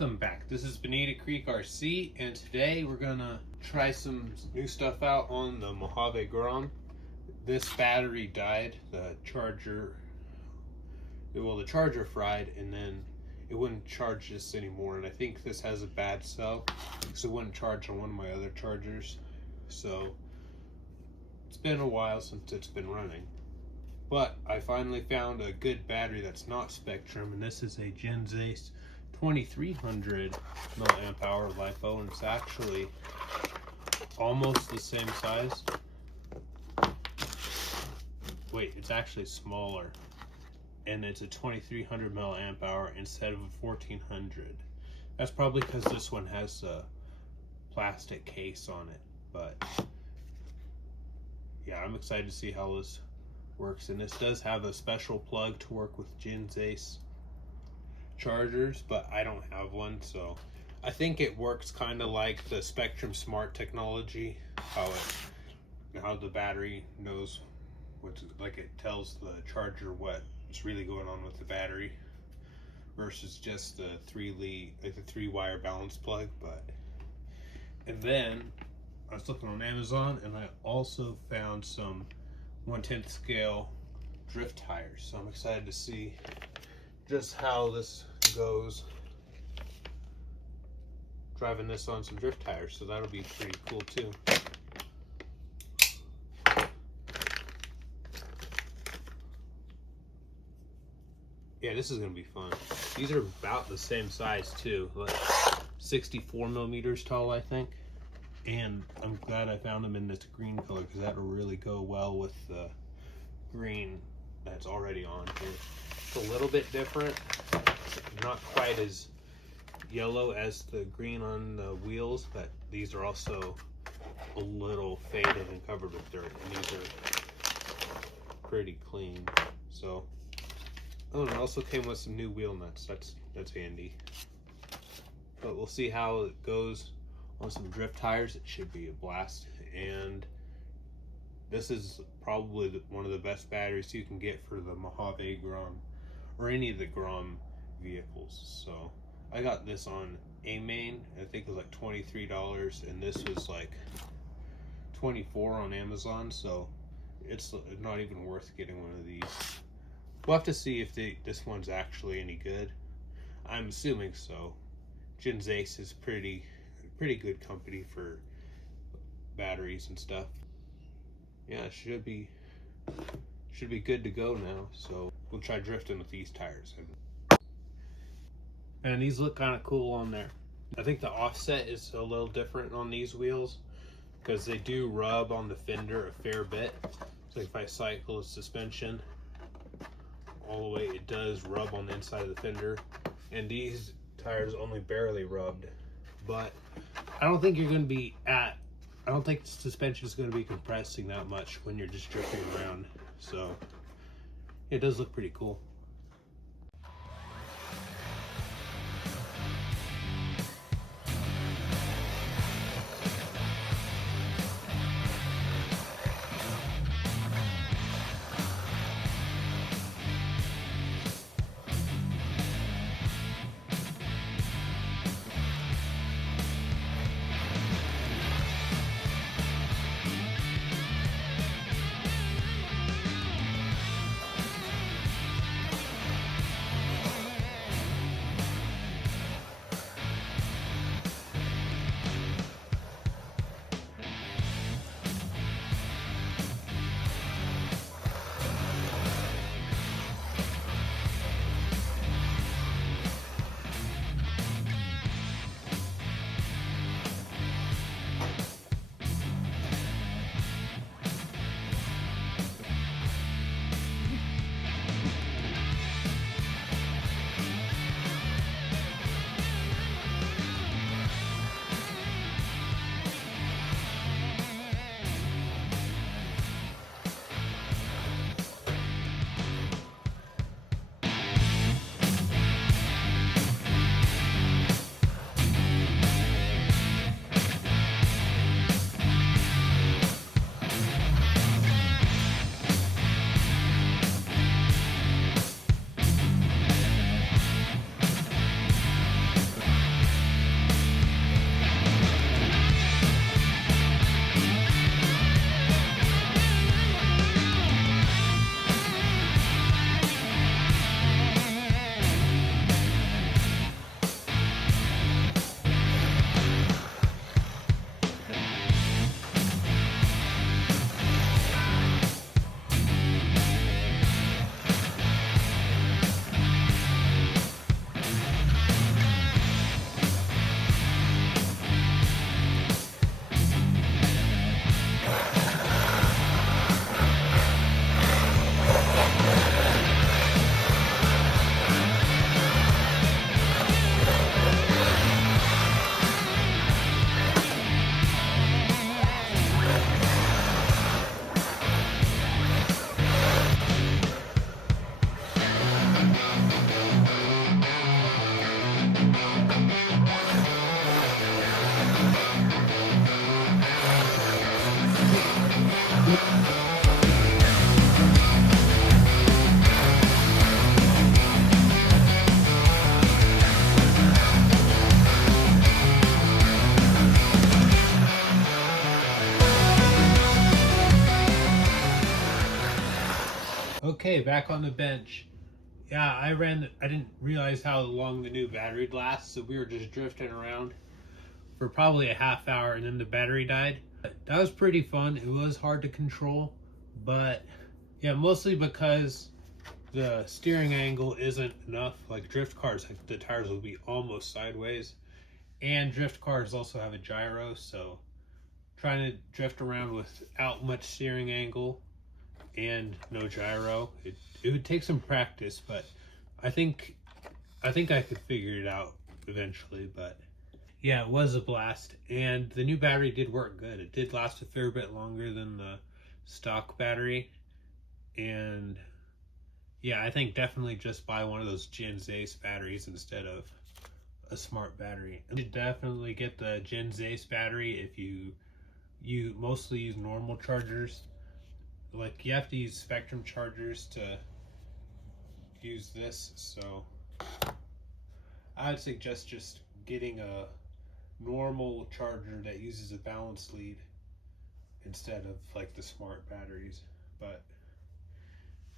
Welcome back. This is Bonita Creek RC, and today we're gonna try some new stuff out on the Mojave Grom. This battery died. The charger fried, and then it wouldn't charge this anymore. And I think this has a bad cell, so it wouldn't charge on one of my other chargers. So it's been a while since it's been running. But I finally found a good battery that's not Spectrum, and this is a Zeiss 2300 milliamp hour LiPo, and it's actually almost the same size. Wait, it's actually smaller, and it's a 2300 milliamp hour instead of a 1400. That's probably because this one has a plastic case on it, but yeah, I'm excited to see how this works. And this does have a special plug to work with Zeiss chargers, but I don't have one, so I think it works kind of like the Spectrum Smart technology, how the battery knows like it tells the charger what's really going on with the battery versus just the three wire balance plug. And then I was looking on Amazon, and I also found some 1/10 scale drift tires, so I'm excited to see just how this goes driving this on some drift tires, so that'll be pretty cool too. Yeah, this is gonna be fun. These are about the same size too, like 64 millimeters tall, I think. And I'm glad I found them in this green color, because that'll really go well with the green that's already on here. It's a little bit different. It's not quite as yellow as the green on the wheels, but these are also a little faded and covered with dirt, and these are pretty clean. So, oh, and it also came with some new wheel nuts. That's handy. But we'll see how it goes on some drift tires. It should be a blast. And this is probably one of the best batteries you can get for the Mojave Grom, or any of the Grom vehicles. So I got this on A-Main. I think it was like $23, and this was like $24 on Amazon, so it's not even worth getting one of these. We'll have to see if this one's actually any good. I'm assuming so. Zeiss is pretty good company for batteries and stuff. Yeah, it should be good to go now. So we'll try drifting with these tires. And these look kind of cool on there. I think the offset is a little different on these wheels, because they do rub on the fender a fair bit. So if I cycle the suspension all the way, it does rub on the inside of the fender. And these tires only barely rubbed. But I don't think the suspension is going to be compressing that much when you're just drifting around. So it does look pretty cool. Okay, back on the bench. Yeah, I didn't realize how long the new battery lasts, so we were just drifting around for probably a half hour, and then the battery died. That was pretty fun. It was hard to control, but yeah, mostly because the steering angle isn't enough. Like drift cars, like the tires will be almost sideways, and drift cars also have a gyro, so trying to drift around without much steering angle and no gyro, it would take some practice, but I think I could figure it out eventually. But yeah, it was a blast, and the new battery did work good. It did last a fair bit longer than the stock battery, and yeah, I think definitely just buy one of those Gen Ace batteries instead of a smart battery. You should definitely get the Gen Ace battery if you mostly use normal chargers. Like you have to use Spectrum chargers to use this, so I would suggest just getting a normal charger that uses a balance lead instead of like the smart batteries. But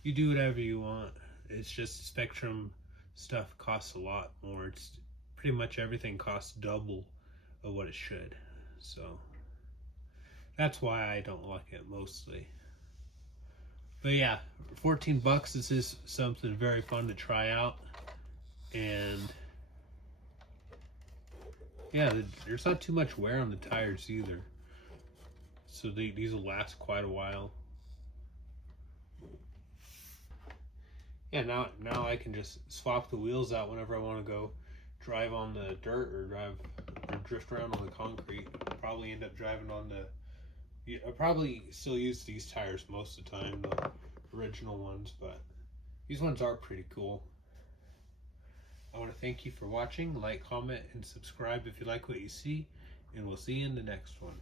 you do whatever you want. It's just Spectrum stuff costs a lot more. It's pretty much everything costs double of what it should, so that's why I don't like it mostly. But yeah, for $14, this is something very fun to try out. And yeah, there's not too much wear on the tires either. So these will last quite a while. Yeah, now I can just swap the wheels out whenever I want to go drive on the dirt or drift around on the concrete. I'll probably end up driving on the I probably still use these tires most of the time, the original ones, but these ones are pretty cool. I want to thank you for watching. Like, comment, and subscribe if you like what you see, and we'll see you in the next one.